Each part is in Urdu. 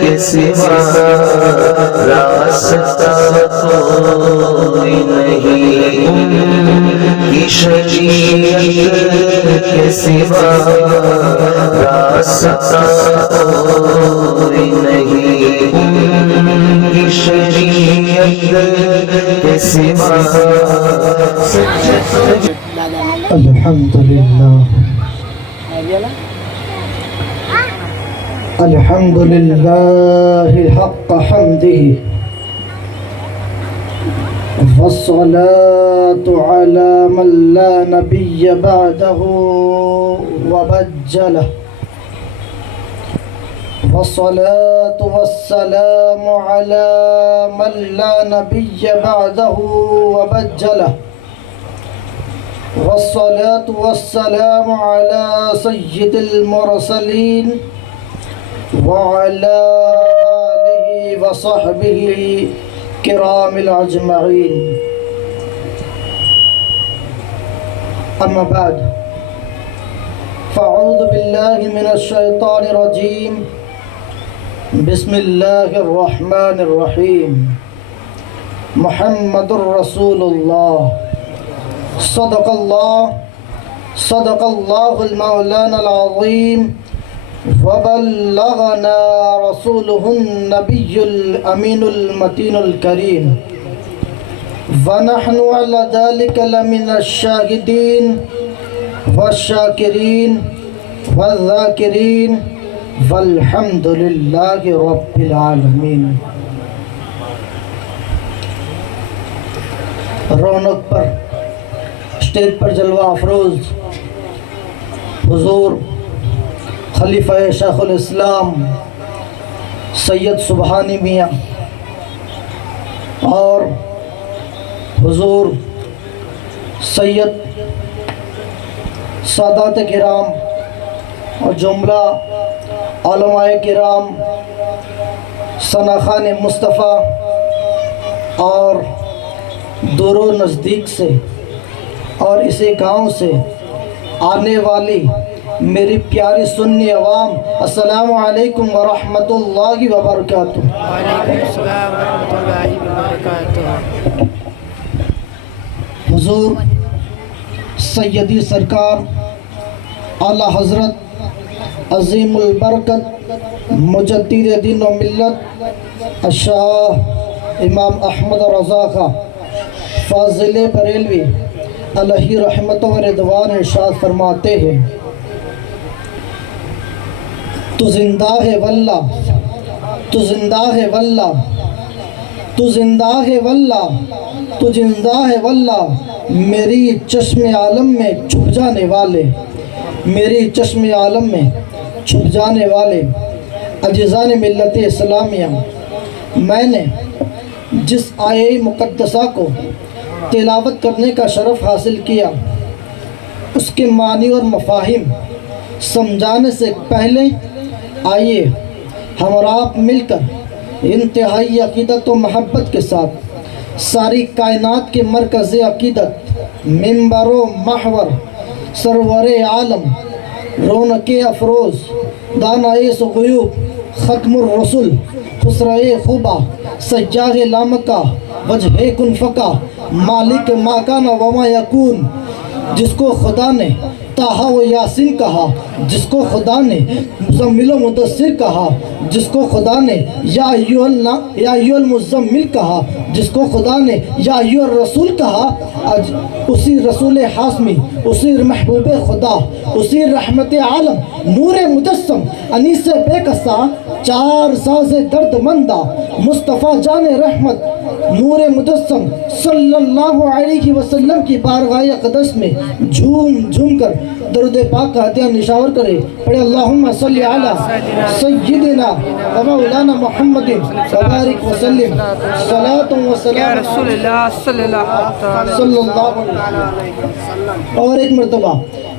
کے سوا راستہ کوئی نہیں، ان کی شریعت کے سوا راستہ کوئی نہیں، ان کی شریعت کے سوا الحمدللہ الحمدللہ حق حمده والصلاة على من لا نبي بعده وبجله، والصلاة والسلام على من لا نبي بعده وبجله، والصلاة والسلام على سيد المرسلين وعلى آله وصحبه كرام الأجمعين. أما بعد، فأعوذ بالله من الشيطان الرجيم. بسم الله الرحمن الرحيم. محمد رسول الله. صدق الله المولانا العظيم، وبلغنا رسوله النبي الأمين المتين الكريم، ونحن على ذلك لمن الشاهدين والشاكرين والذاكرين، والحمد لله رب العالمين. رونق پر اسٹیج پر جلوہ افروز حضور خلیفہ شیخ الاسلام سید سبحانی میاں اور حضور سید سادات کرام اور جملہ علماء کرام، ثناخان مصطفیٰ اور دور و نزدیک سے اور اسی گاؤں سے آنے والی میری پیاری سنی عوام، السلام علیکم ورحمۃ اللہ وبرکاتہ. وعلیکم السلام ورحمۃ اللہ وبرکاتہ. حضور سیدی سرکار اعلیٰ حضرت عظیم البرکت مجدد دین و ملت الشاہ امام احمد رضا خاں فاضل بریلوی علیہ رحمت و رضوان ارشاد فرماتے ہیں، تو زندہ ہے واللہ، تو زندہ ہے واللہ، تو زندہ ہے واللہ، تو زندہ ہے واللہ، میری چشم عالم میں چھپ جانے والے، میری چشم عالم میں چھپ جانے والے اجزان ملت اسلامیہ. میں نے جس آیے مقدسہ کو تلاوت کرنے کا شرف حاصل کیا، اس کے معنی اور مفاہیم سمجھانے سے پہلے آئیے ہم اور آپ مل کر انتہائی عقیدت و محبت کے ساتھ ساری کائنات کے مرکز عقیدت، منبر و محور، سرور عالم، رونق افروز، دانائے غیوب، ختم الرسل، خسرۂ خوبہ، سجاہ لامکہ، وجہ کن فقہ، مالک ما کان وما یکون، جس کو خدا نے طٰہٰ و یاسین کہا، جس کو خدا نے مزمل و مدثر کہا، جس کو خدا نے یا ایھا المزمل کہا، جس کو خدا نے یا ایھا الرسول کہا، آج اسی رسول ہاشمی، اسی محبوب خدا، اسی رحمت عالم، نور مجسم، انیس بے کسا، چار ساز درد مندہ، مصطفیٰ جان رحمت، نور مجسم صلی اللہ علیہ وسلم کی بارگاہ اقدس میں جھوم جھوم کر درود پاک کا عطیہ نشاور کرے. پڑھے اللہم صلی علی سیدنا و مولانا محمد وبارک وسلم صلاۃ و سلام یا رسول اللہ صلی اللہ علیہ وسلم. اور ایک مرتبہ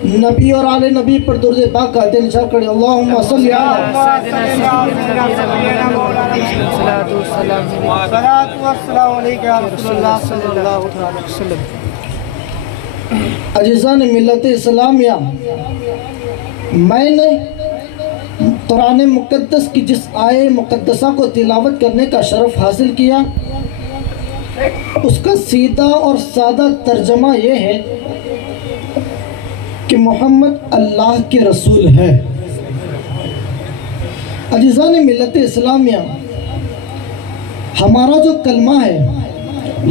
نبی اور آل نبی پر درود پاک کا عطیہ نشاور کرے. اللہم صلی علی اجزان ملت اسلامیہ. میں نے قرآن مقدس کی جس آیے مقدسہ کو تلاوت کرنے کا شرف حاصل کیا، اس کا سیدھا اور سادہ ترجمہ یہ ہے کہ محمد اللہ کے رسول ہے۔ عزیزان ملت اسلامیہ، ہمارا جو کلمہ ہے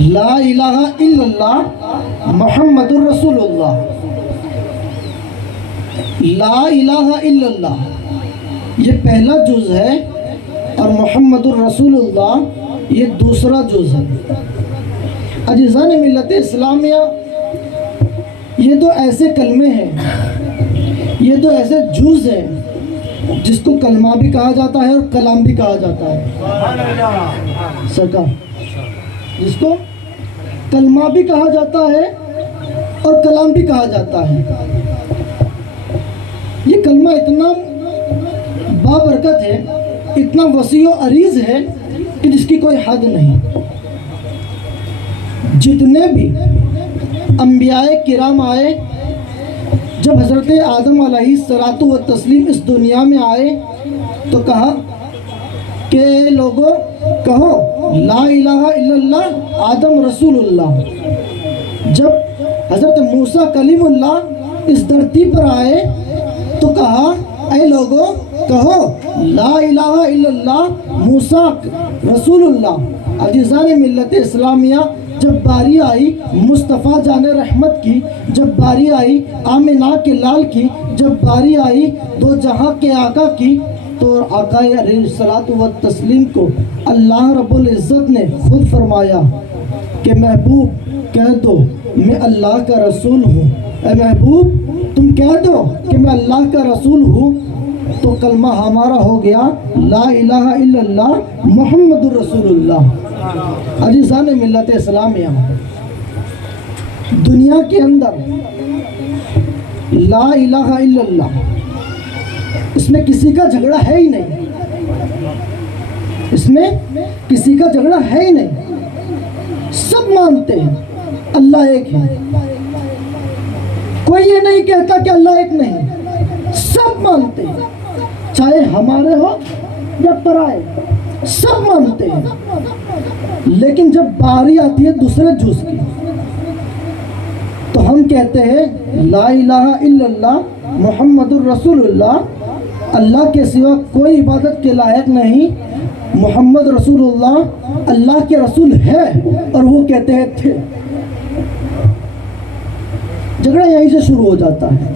لا الہ الا اللہ محمد الرسول اللہ، لا الہ الا اللہ یہ پہلا جز ہے اور محمد الرسول اللہ یہ دوسرا جز ہے۔ عزیزان ملت اسلامیہ، یہ دو ایسے کلمے ہیں، یہ دو ایسے جز ہیں جس کو کلمہ بھی کہا جاتا ہے اور کلام بھی کہا جاتا ہے۔ سرکار، جس کو کلمہ بھی کہا جاتا ہے اور کلام بھی کہا جاتا ہے۔ یہ کلمہ اتنا بابرکت ہے، اتنا وسیع و عریض ہے کہ جس کی کوئی حد نہیں۔ جتنے بھی انبیاء کرام آئے، جب حضرت آدم علیہ الصلاۃ والتسلیم اس دنیا میں آئے تو کہا کہ لوگوں کہو لا الہ الا اللہ آدم رسول اللہ۔ جب حضرت موسیٰ کلیم اللہ اس دھرتی پر آئے تو کہا اے لوگوں کہو لا الہ الا اللہ موسیٰ رسول اللہ۔ عزیزان ملت اسلامیہ، جب باری آئی مصطفیٰ جان رحمت کی، جب باری آئی آمنہ کے لال کی، جب باری آئی دو جہاں کے آقا کی، تو آقا علیہ الصلاۃ والتسلیم کو اللہ رب العزت نے خود فرمایا کہ محبوب کہہ دو میں اللہ کا رسول ہوں۔ اے محبوب تم کہہ دو کہ میں اللہ کا رسول ہوں، تو کلمہ ہمارا ہو گیا لا الہ الا اللہ محمد الرسول اللہ۔ عزیزان ملت اسلامیہ، دنیا کے اندر لا الہ الا اللہ، اس میں کسی کا جھگڑا ہے ہی نہیں، اس میں کسی کا جھگڑا ہے ہی نہیں۔ سب مانتے ہیں اللہ ایک ہے، کوئی یہ نہیں کہتا کہ اللہ ایک نہیں، سب مانتے ہیں، چاہے ہمارے ہو یا پرائے، سب مانتے ہیں۔ لیکن جب باری آتی ہے دوسرے جز کی تو ہم کہتے ہیں لا الہ الا اللہ محمد الرسول اللہ، اللہ کے سوا کوئی عبادت کے لائق نہیں، محمد رسول اللہ اللہ کے رسول ہے، اور وہ کہتے ہیں تھے۔ جھگڑا یہیں سے شروع ہو جاتا ہے۔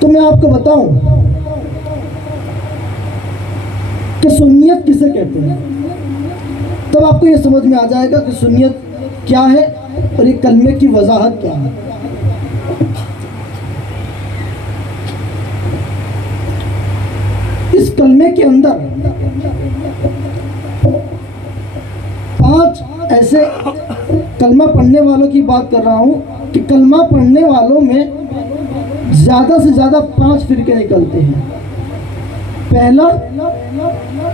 تو میں آپ کو بتاؤں کہ سنیت کسے کہتے ہیں، تب آپ کو یہ سمجھ میں آ جائے گا کہ سنیت کیا ہے اور یہ کلمے کی وضاحت کیا ہے۔ اس کلمے کے اندر 5 ایسے کلمہ پڑھنے والوں کی بات کر رہا ہوں کہ کلمہ پڑھنے والوں میں زیادہ سے زیادہ 5 فرقے نکلتے ہیں۔ پہلا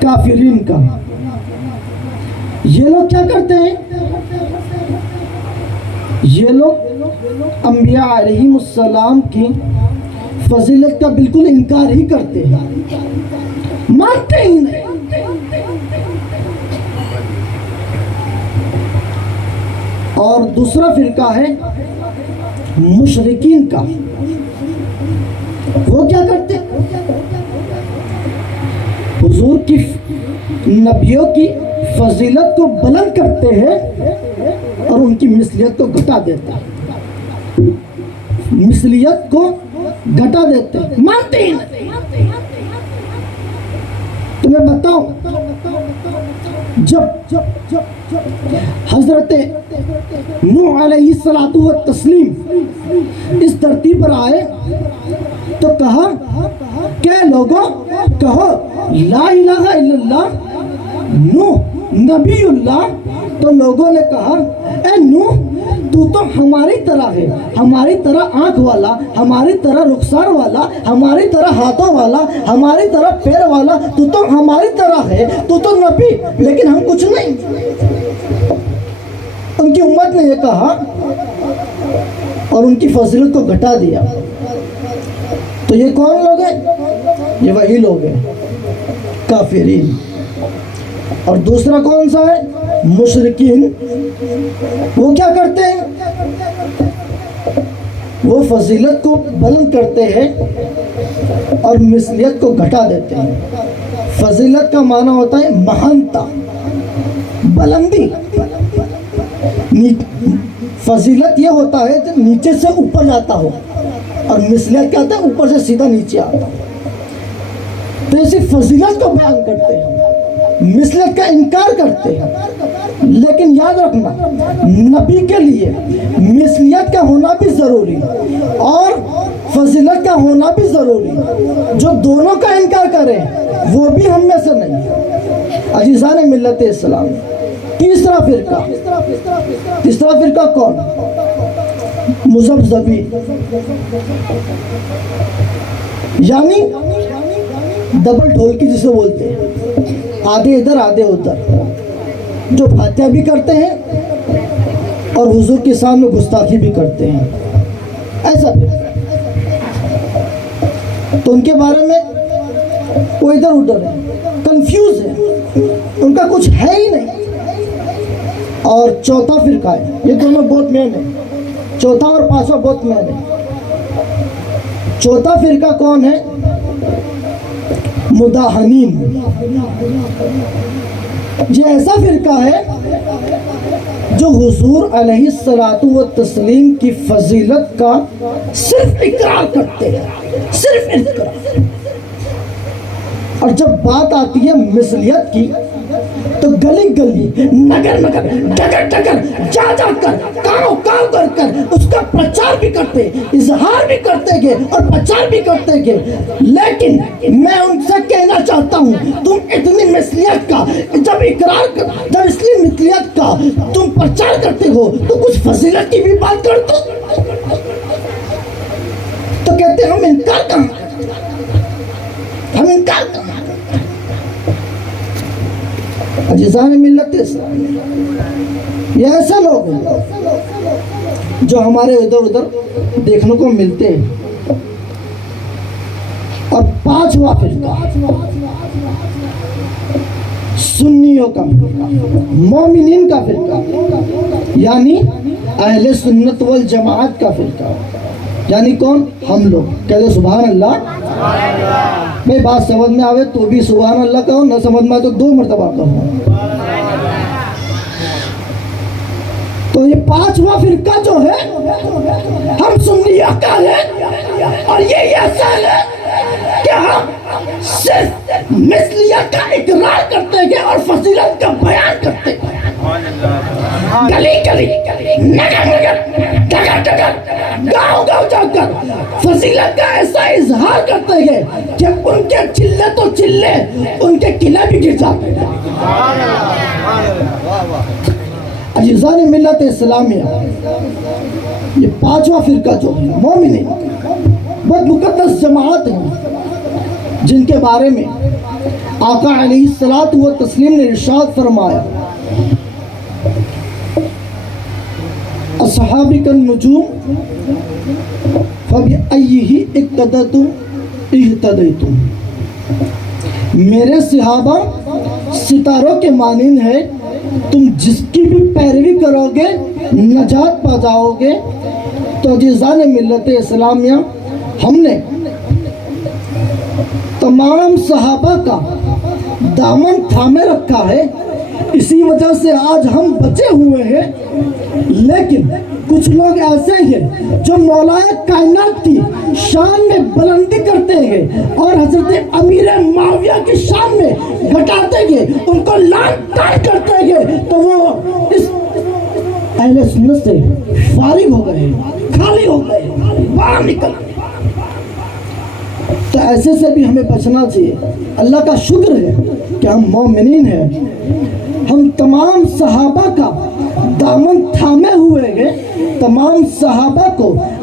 کافرین کا، یہ لوگ کیا کرتے ہیں؟ یہ لوگ انبیاء علیہم السلام کی فضیلت کا بالکل انکار ہی کرتے ہیں، مانتے ہی نہیں۔ اور دوسرا فرقہ ہے مشرکین کا، وہ کیا کرتے؟ حضور کی نبیوں کی فضیلت کو بلند کرتے ہیں اور ان کی مثلیت کو گھٹا دیتے ہیں، مثلیت کو گھٹا دیتے ہیں، مانتے ہی نہیں۔ تو میں بتاؤں، جب حضرت نوح علیہ الصلاۃ والتسلیم اس دھرتی پر آئے تو کہا کہ لوگوں کہو لا الہ الا اللہ نوح نبی اللہ۔ تو لوگوں نے کہا اے نوح تو ہماری طرح ہے، ہماری طرح آنکھ والا، ہماری طرح رخسار والا، ہماری طرح ہاتھوں والا، ہماری طرح پیر والا، تو ہماری طرح ہے، تو نبی، لیکن ہم کچھ نہیں۔ ان کی امت نے یہ کہا اور ان کی فضیلت کو گھٹا دیا۔ تو یہ کون لوگ ہیں؟ یہ وہی لوگ ہیں کافرین. اور دوسرا کون سا ہے؟ مشرکین. وہ کیا کرتے ہیں؟ وہ فضیلت کو بلند کرتے ہیں اور مثلیت کو گھٹا دیتے ہیں. فضیلت کا معنی ہوتا ہے مہانتا، بلندی. فضیلت یہ ہوتا ہے جو نیچے سے اوپر جاتا ہو، اور مثلیت کیا ہوتا ہے؟ اوپر سے سیدھا نیچے آتا. تو اسی فضیلت کو بیان کرتے ہیں، مثلیت کا انکار کرتے ہیں. لیکن یاد رکھنا، نبی کے لیے مثلیت کا ہونا بھی ضروری اور فضیلت کا ہونا بھی ضروری. جو دونوں کا انکار کرے وہ بھی ہم میں سے نہیں. عزیزان ملت اسلام، تیسرا فرقہ کون؟ مذبذبی، یعنی ڈبل ڈھولکی جسے بولتے ہیں، آدھے ادھر آدھے ادھر، جو فاتحہ بھی کرتے ہیں اور حضور کے سامنے گستاخی بھی کرتے ہیں. ایسا بھی تو ان کے بارے میں وہ ادھر ادھر ہے، کنفیوز ہے، ان کا کچھ ہے ہی نہیں. اور چوتھا فرقہ ہے، یہ دونوں بہت مین ہیں، چوتھا اور پانچواں بہت مین ہے. چوتھا فرقہ کون ہے؟ مداحنین. یہ ایسا فرقہ ہے جو حضور علیہ الصلوۃ والتسلیم کی فضیلت کا صرف اقرار کرتے ہیں، صرف اقرار. اور جب بات آتی ہے مثلیت کی تو گلی گلی، نگر نگر، ڈگر ڈگر، جا جا کر، کاؤ کاؤ کر کر اس کا پرچار بھی کرتے، اظہار بھی کرتے گئے اور پرچار بھی کرتے گئے. لیکن میں ان سے کہنا چاہتا ہوں، تم اتنی مثلیت کا جب اس لیے مثلیت کا تم پرچار کرتے ہو تو کچھ فضیلت کی بھی بات کر دو. تو کہتے ہیں ہم انکار کہاں، ہم انکار کہاں. عزیزان ملت اسلام، یہ ایسے لوگ ہیں جو ہمارے ادھر ادھر دیکھنے کو ملتے ہیں. اور پانچواں فرقہ سنیوں کا فرقہ، مومنین کا فرقہ، یعنی اہل سنت والجماعت کا فرقہ. یعنی کون؟ ہم لوگ. کہتے سبحان اللہ. بھئی بات سمجھ میں آوے تو بھی سبحان اللہ کہو، نہ سمجھ میں آئے تو 2 مرتبہ کہو. تو یہ پانچواں فرقہ جو ہے ہم سنیہ کا ہے، اور یہ ایسا ہے کہ ہم صرف مثلیت کا اقرار کرتے ہیں اور فضیلت کا بیان کرتے ہیں. گلی گلی، نگر نگر، ڈگر ڈگر، گاؤں گاؤں جا کر فضیلت کا ایسا اظہار کرتے ہیں کہ ان کے چلے تو چلے، ان کے قلعے بھی گر جاتے ہیں. عزیزان ملت اسلامیہ، یہ پانچواں فرقہ جو ہے مومنین، بہت مقدس جماعت ہیں جن کے بارے میں آقا علیہ الصلوۃ والتسلیم نے ارشاد فرمایا، اصحابی کالنجوم فبأیہ اقتدیتم اہتدیتم. میرے صحابہ ستاروں کے مانند ہے، تم جس کی بھی پیروی کرو گے نجات پا جاؤ گے. تو عزیزان ملت اسلامیہ، ہم نے تمام صحابہ کا دامن تھامے رکھا ہے، اسی وجہ سے آج ہم بچے ہوئے ہیں. لیکن کچھ لوگ ایسے ہیں جو مولا کائنات کی شان میں بلندی کرتے ہیں اور حضرت امیر معاویہ کی شان میں گھٹاتے گئے، ان کو لعن طار کرتے گئے، تو وہ اس اہل سنت سے فارغ ہو گئے، خالی ہو گئے، باہر نکل گئے. تو ایسے سے بھی ہمیں بچنا چاہیے. اللہ کا شکر ہے کہ ہم مومنین ہیں، ہم تمام صحابہ کا دامن تھامے ہوئے ہیں، تمام صحابہ کو